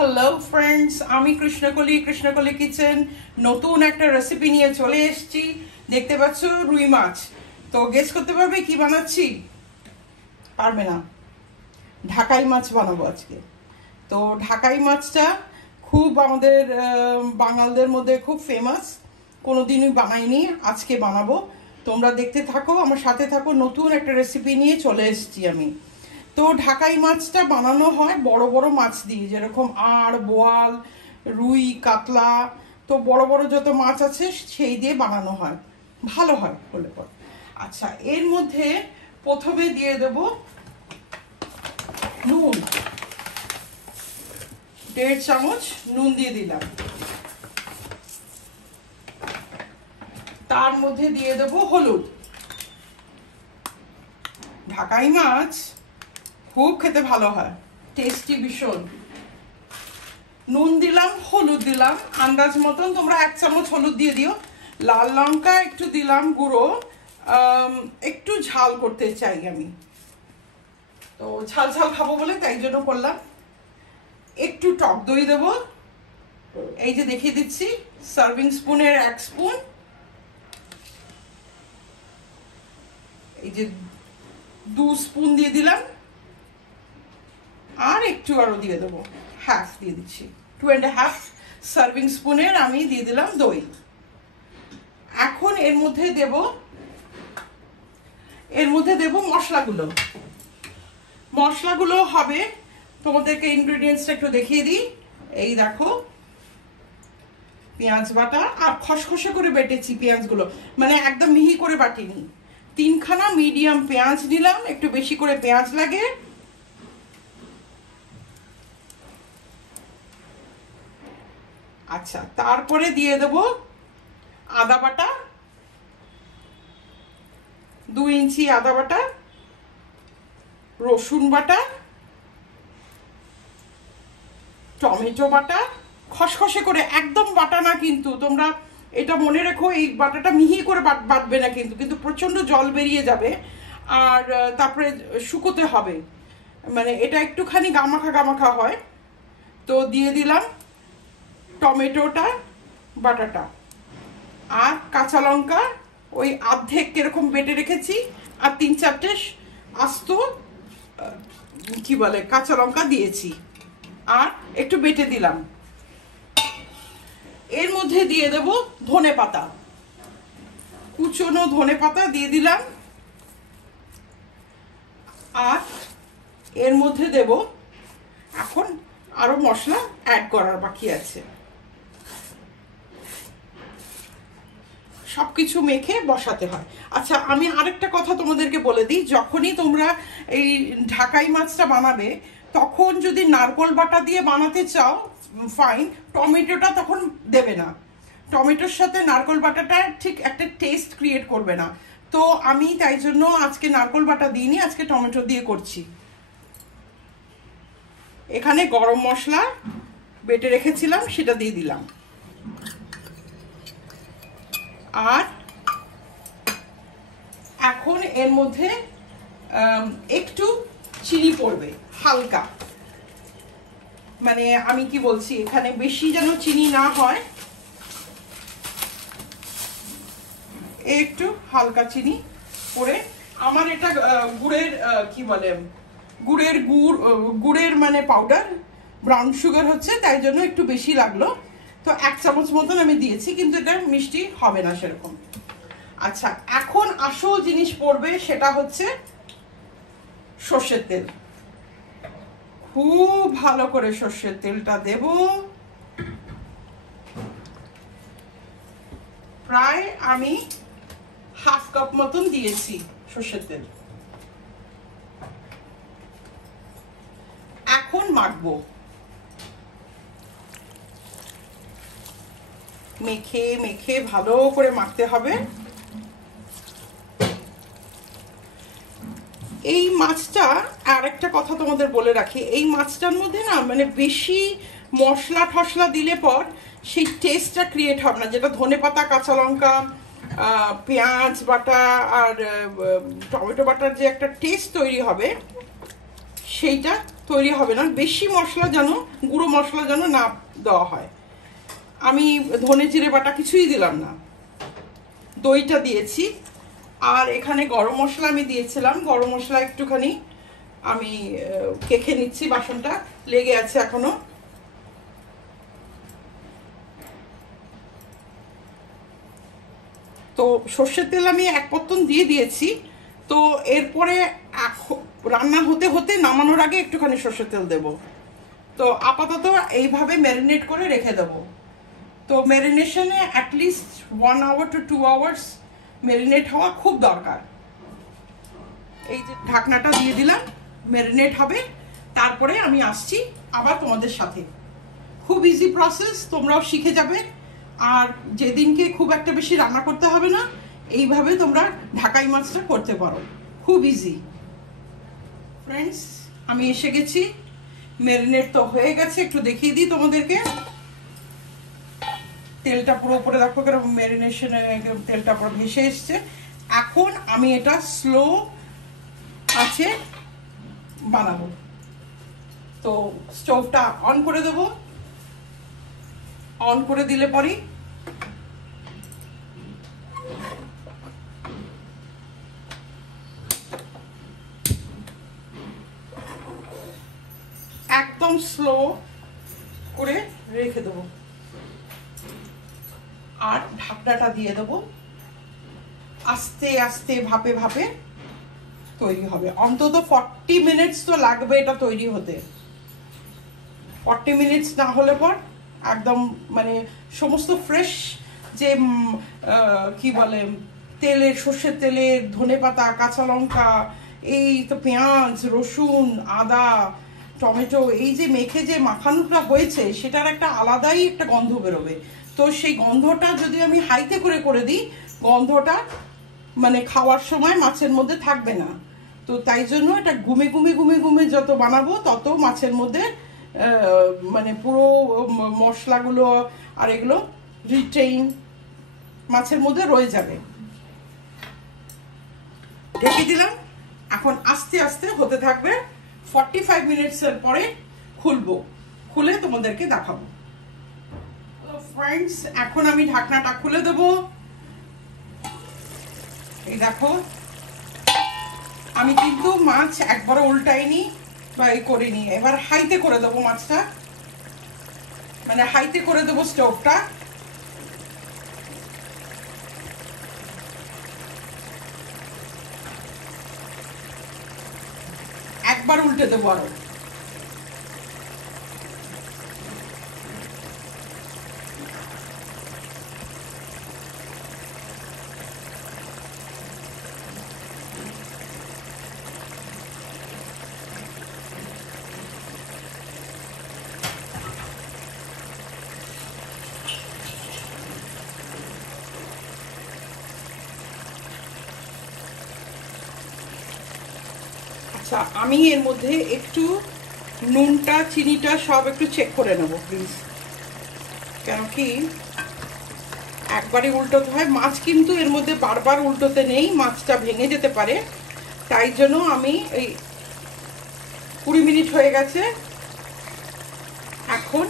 Hello friends, আমি Krishnakoli kitchen নতুন একটা রেসিপি নিয়ে চলে এসেছি। দেখতে পাচ্ছ রুই মাছ। তো গেস করতে পারবে কি বানাচ্ছি? পারবে না। ঢাকাই মাছ বানাবো আজকে। তো ঢাকাই মাছটা খুব আমাদের বাঙালদের মধ্যে খুব ফেমাস। কোনোদিনই বানাইনি, আজকে বানাবো। তোমরা দেখতে থাকো, আমার সাথে থাকো। নতুন একটা রেসিপি নিয়ে চলে এসেছি আমি। তো ঢাকাই মাছটা বানানো হয় বড় বড় মাছ দিয়ে, যেরকম আড়, বোয়াল, রুই, কাতলা। তো বড় বড় যত মাছ আছে সেই দিয়ে বানানো হয়, ভালো হয় বলে পর। আচ্ছা, এর মধ্যে প্রথমে দিয়ে দেব নুন। 1.5 চামচ নুন দিয়ে দিলাম। তার মধ্যে দিয়ে দেব হলুদ। ঢাকাই মাছ খুব খেতে ভালো হয়, টেস্টি ভীষণ। নুন দিলাম, হলুদ দিলাম আন্দাজ মতন, তোমরা 1 চামচ হলুদ দিয়ে দিও। লাল লঙ্কা একটু দিলাম গুঁড়ো, একটু ঝাল করতে চাই আমি, তো ঝাল ঝাল খাবো বলে তাই জন্য করলাম। একটু টক দই দেবো, এই যে দেখিয়ে দিচ্ছি, সার্ভিং স্পুনের 1 স্পুন। এই যে 2 স্পুন দিয়ে দিলাম, আর একটু আরো দিয়ে দেবো, হাফ দিয়ে দিচ্ছি, 2.5 সার্ভিং স্পুনের আমি দিয়ে দিলাম দই। এখন এর মধ্যে দেব মশলাগুলো। মশলাগুলো হবে, তোমাদেরকে ইনগ্রেডিয়েন্টসটা একটু দেখিয়ে দিই। এই দেখো, পেঁয়াজ বাটা, আর খসখসে করে বেটেছি পেঁয়াজগুলো, মানে একদম মিহি করে বাটিনি। 3খানা মিডিয়াম পেঁয়াজ নিলাম, একটু বেশি করে পেঁয়াজ লাগে। আচ্ছা, তারপরে দিয়ে দেব আদা বাটা, 2 ইঞ্চি আদা বাটা, রসুন বাটা, টমেটো বাটা, খসখসে করে, একদম বাটা না কিন্তু, তোমরা এটা মনে রেখো, এই বাটাটা মিহি করে বাটবে না কিন্তু প্রচন্ড জল বেরিয়ে যাবে, আর তারপরে শুকোতে হবে, মানে এটা একটুখানি গামাখা হয়। তো দিয়ে দিলাম টমেটোটা বাটাটা, আর কাঁচা লঙ্কা ওই অর্ধেক এরকম বেটে রেখেছি, আর 3-4টে আস্ত কি বলে কাঁচা লঙ্কা দিয়েছি, আর একটু বেটে দিলাম। এর মধ্যে দিয়ে দেব ধনে পাতা, কুচনো ধনে পাতা দিয়ে দিলাম, আর এর মধ্যে দেব, এখন আরো মশলা অ্যাড করার বাকি আছে। সবকিছু মেখে বসাতে হয়। আচ্ছা, আমি আরেকটা কথা তোমাদেরকে বলে দিই, যখনই তোমরা এই ঢাকাই মাছটা বানাবে, তখন যদি নারকোল বাটা দিয়ে বানাতে চাও ফাইন, টমেটোটা তখন দেবে না। টমেটোর সাথে নারকোল বাটাটা ঠিক একটা টেস্ট ক্রিয়েট করবে না। তো আমি তাই জন্য আজকে নারকোল বাটা দিইনি, আজকে টমেটো দিয়ে করছি। এখানে গরম মশলা বেটে রেখেছিলাম, সেটা দিয়ে দিলাম, আর এখন এর মধ্যে একটু চিনি পড়বে হালকা, মানে আমি কি বলছি, এখানে বেশি যেন চিনি না হয়, একটু হালকা চিনি পড়ে। আমার এটা গুড়ের কি বলে, গুড়ের মানে পাউডার, ব্রাউন সুগার হচ্ছে, তাই জন্য একটু বেশি লাগলো। তো 1 চামচ মতন আমি দিয়েছি, কিন্তু এটা মিষ্টি হবে না সেরকম। আচ্ছা, এখন আসল জিনিস পড়বে, সেটা হচ্ছে সর্ষের তেল। খুব ভালো করে সর্ষের তেলটা দেব, প্রায় আমি 1/2 কাপ মতন দিয়েছি সর্ষের তেল। এখন মাখবো, মেখে ভালো করে মাখতে হবে। এই মাছটা, আর একটা কথা তোমাদের বলে রাখি, এই মাছটার মধ্যে না মানে বেশি মশলা ঠসলা দিলে পর সেই টেস্টটা ক্রিয়েট হবে না, যেটা ধনেপাতা, কাঁচা লঙ্কা, পেঁয়াজ বাটা আর টমেটো বাটার যে একটা টেস্ট তৈরি হবে, সেইটা তৈরি হবে না। বেশি মশলা যেন, গুঁড়ো মশলা যেন না দেওয়া হয়। আমি ধনে জিরে বাটা কিছুই দিলাম না, দইটা দিয়েছি। আর এখানে গরম মশলা আমি দিয়েছিলাম, গরম মশলা একটুখানি আমি কেখে নিচ্ছি, বাসনটা লেগে আছে এখনো। তো সর্ষের তেল আমি 1 পত্তন দিয়ে দিয়েছি। তো এরপরে রান্না হতে হতে নামানোর আগে একটুখানি সর্ষের তেল দেব। তো আপাতত এইভাবে ম্যারিনেট করে রেখে দেবো। তো ম্যারিনেশনে at least 1 hour to 2 hours marinate হওয়া খুব দরকার। এই যে ঢাকনাটা দিয়ে দিলাম, ম্যারিনেট হবে। তারপরে আমি আসছি আবার তোমাদের সাথে। খুব ইজি প্রসেস, তোমরাও শিখে যাবে। আর যেদিনকে খুব একটা বেশি রান্না করতে হবে না, এইভাবে তোমরা ঢাকাই মাছটা করতে পারো, খুব ইজি। ফ্রেন্ডস, আমি এসে গেছি, ম্যারিনেট তো হয়ে গেছে। একটু দেখিয়ে দিই তোমাদেরকে। তেলটা পুরো উপরে দেখো কিরকম ম্যারিনেশনে তেলটা পুরো ভেসে এসছে। এখন আমি এটা স্লো আছে বানাবো। তো স্টোভটা অন করে দেবো। অন করে দিলে পরই একদম স্লো করে রেখে দেবো আর ঢাকনাটা দিয়ে দেবো। আস্তে আস্তে ভাপে ভাপে তৈরি হবে। অন্তত 40 মিনিটস তো লাগবে এটা তৈরি হতে। 40 মিনিটস না হলে পর একদম মানে সমস্ত ফ্রেশ যে কি বলে তেলের, সর্ষের তেলের, ধনেপাতা, কাঁচা লঙ্কা, এই তো পেঁয়াজ, রসুন, আদা, টমেটো, এই যে মেখে যে মাখানোটা হয়েছে সেটার একটা আলাদাই একটা গন্ধ বেরোবে। তো সেই গন্ধটা যদি আমি হাইতে করে দিই, গন্ধটা মানে খাওয়ার সময় মাছের মধ্যে থাকবে না। তো তাই জন্য এটা ঘুমে ঘুমে ঘুমে ঘুমে যত বানাবো তত মাছের মধ্যে মানে পুরো মশলাগুলো আর এগুলো রিটেইন মাছের মধ্যে রয়ে যাবে। ঢেকে দিলাম, এখন আস্তে আস্তে হতে থাকবে। 45 মিনিটসের পরে খুলবো, খুলে তোমাদেরকে দেখাবো। ফ্রেন্ডস, এখন আমি ঢাকনাটা খুলে দেবো। এই দেখো, আমি কিন্তু মাছ একবারও উল্টাইনি বা এই করিনি। এবার হাইতে করে দেবো মাছটা, মানে হাইতে করে দেবো স্টোভটা। একবার উল্টে দেবো আরো। আচ্ছা, আমি এর মধ্যে একটু নুনটা, চিনিটা সব একটু চেক করে নেবো প্লিজ। কেন কি একবারই উল্টোতে হয়। মাছ কিন্তু এর মধ্যে বারবার উল্টোতে নেই, মাছটা ভেঙে যেতে পারে। তাই জন্য আমি এই 20 মিনিট হয়ে গেছে, এখন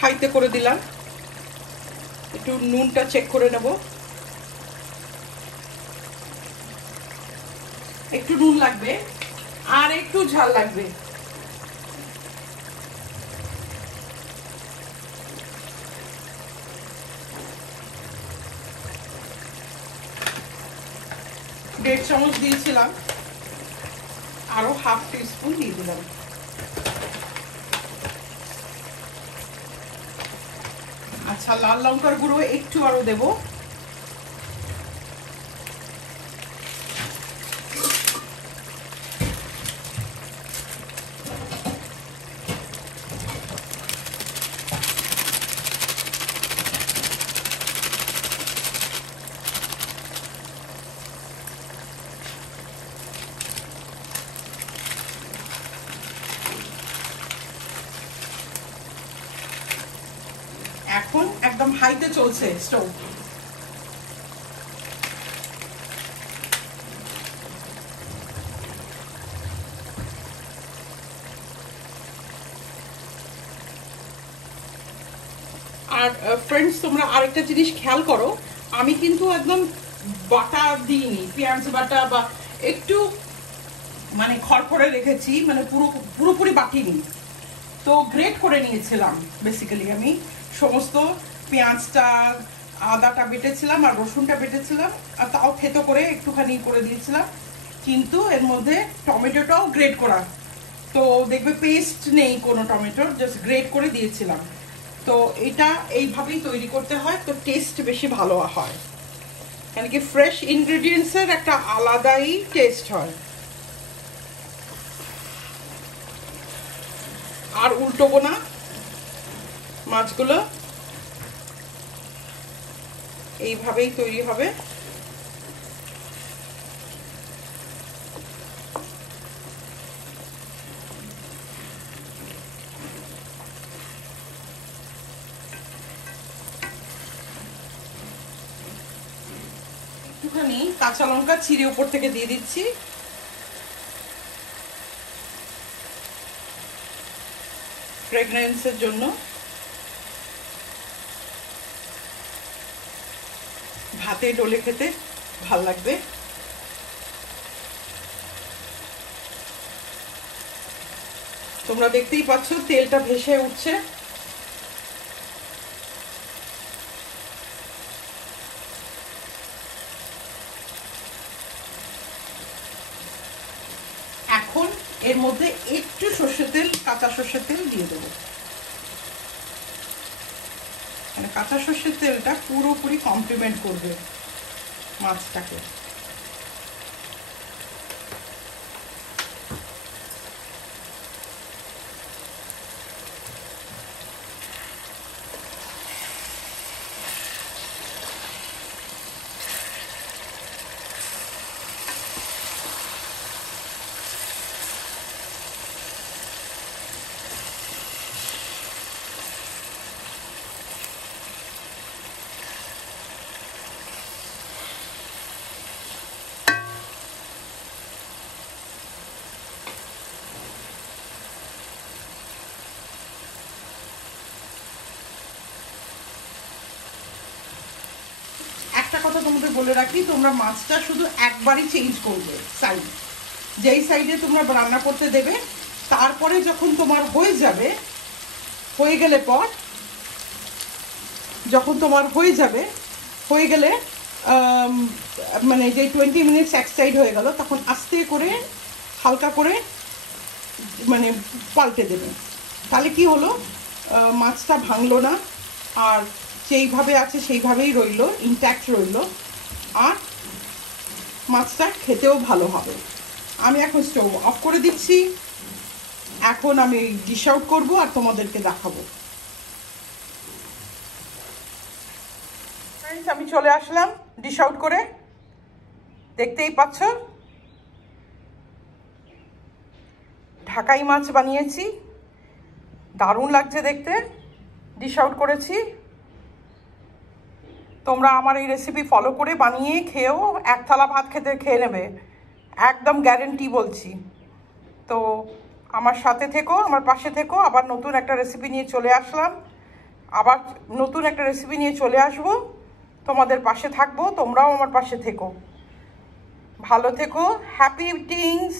হাইতে করে দিলাম। একটু নুনটা চেক করে নেব। একটু নুন লাগবে আর একটু ঝাল লাগবে। দেড় চামচ দিয়েছিলাম, আরো হাফ টিস্পুন দিয়ে দিলাম। আচ্ছা, লাল লঙ্কার গুঁড়ো একটু আরো দেবো। এখন একদম হাইতে চলছে স্টোভ। আর ফ্রেন্ডস, তোমরা আরেকটা জিনিস খেয়াল করো, আমি কিন্তু একদম বাটা দিইনি, পেঁয়াজ বাটা বা একটু মানে খড়খড়ে রেখেছি, মানে পুরোপুরি বাটিনি। তো গ্রেট করে নিয়েছিলাম বেসিক্যালি। আমি সমস্ত পেঁয়াজটা, আদাটা বেটেছিলাম আর রসুনটা বেটেছিলাম, আর তাও থেতো করে একটুখানি করে দিয়েছিলাম। কিন্তু এর মধ্যে টমেটোটাও গ্রেট করা, তো দেখবে পেস্ট নেই কোনো টমেটোর, জাস্ট গ্রেট করে দিয়েছিলাম। তো এটা এইভাবেই তৈরি করতে হয়, তো টেস্ট বেশি ভালো হয়, কারণ কি ফ্রেশ ইনগ্রেডিয়েন্টসের একটা আলাদাই টেস্ট হয়। আর উল্টোবো না, মাছগুলো এইভাবেই তৈরি হবে। একটুখানি কাঁচা লঙ্কা চিড়ে উপর থেকে দিয়ে দিচ্ছি। ফ্রেগনেন্সের জন্য। ভাতে ডলে খেতে ভাল লাগবে। তোমরা দেখতেই পাচ্ছ তেলটা ভেসে উঠছে। এখন এর মধ্যে একটু সর্ষের তেল, কাঁচা সর্ষের তেল দিয়ে দেবো। মানে কাঁচা সর্ষের তেলটা পুরোপুরি কমপ্লিমেন্ট করবে মাছটাকে। একটা কথা তোমাদের বলে রাখি, তোমরা মাছটা শুধু একবারই চেঞ্জ করবে সাইড, যেই সাইডে তোমরা রান্না করতে দেবে। তারপরে যখন তোমার হয়ে যাবে, হয়ে গেলে পর যখন তোমার হয়ে গেলে মানে যে 20 মিনিটস এক সাইড হয়ে গেল, তখন আস্তে করে হালকা করে মানে পাল্টে দেবে। তাহলে কি হলো, মাছটা ভাঙলো না, আর যেইভাবে আছে সেইভাবেই রইল, ইনট্যাক্ট রইল, আর মাছটা খেতেও ভালো হবে। আমি এখন স্টোভ অফ করে দিচ্ছি। এখন আমি ডিশ আউট করবো আর তোমাদেরকে দেখাবো। আমি চলে আসলাম ডিশ আউট করে, দেখতেই পাচ্ছ ঢাকাই মাছ বানিয়েছি, দারুণ লাগছে দেখতে। ডিশ আউট করেছি। তোমরা আমার এই রেসিপি ফলো করে বানিয়ে খেয়েও এক থালা ভাত খেয়ে নেবে, একদম গ্যারেন্টি বলছি। তো আমার সাথে থেকো, আমার পাশে থেকো। আবার নতুন একটা রেসিপি নিয়ে চলে আসলাম, আবার নতুন একটা রেসিপি নিয়ে চলে আসবো। তোমাদের পাশে থাকবো, তোমরাও আমার পাশে থেকো। ভালো থেকো, হ্যাপি ইটিংস।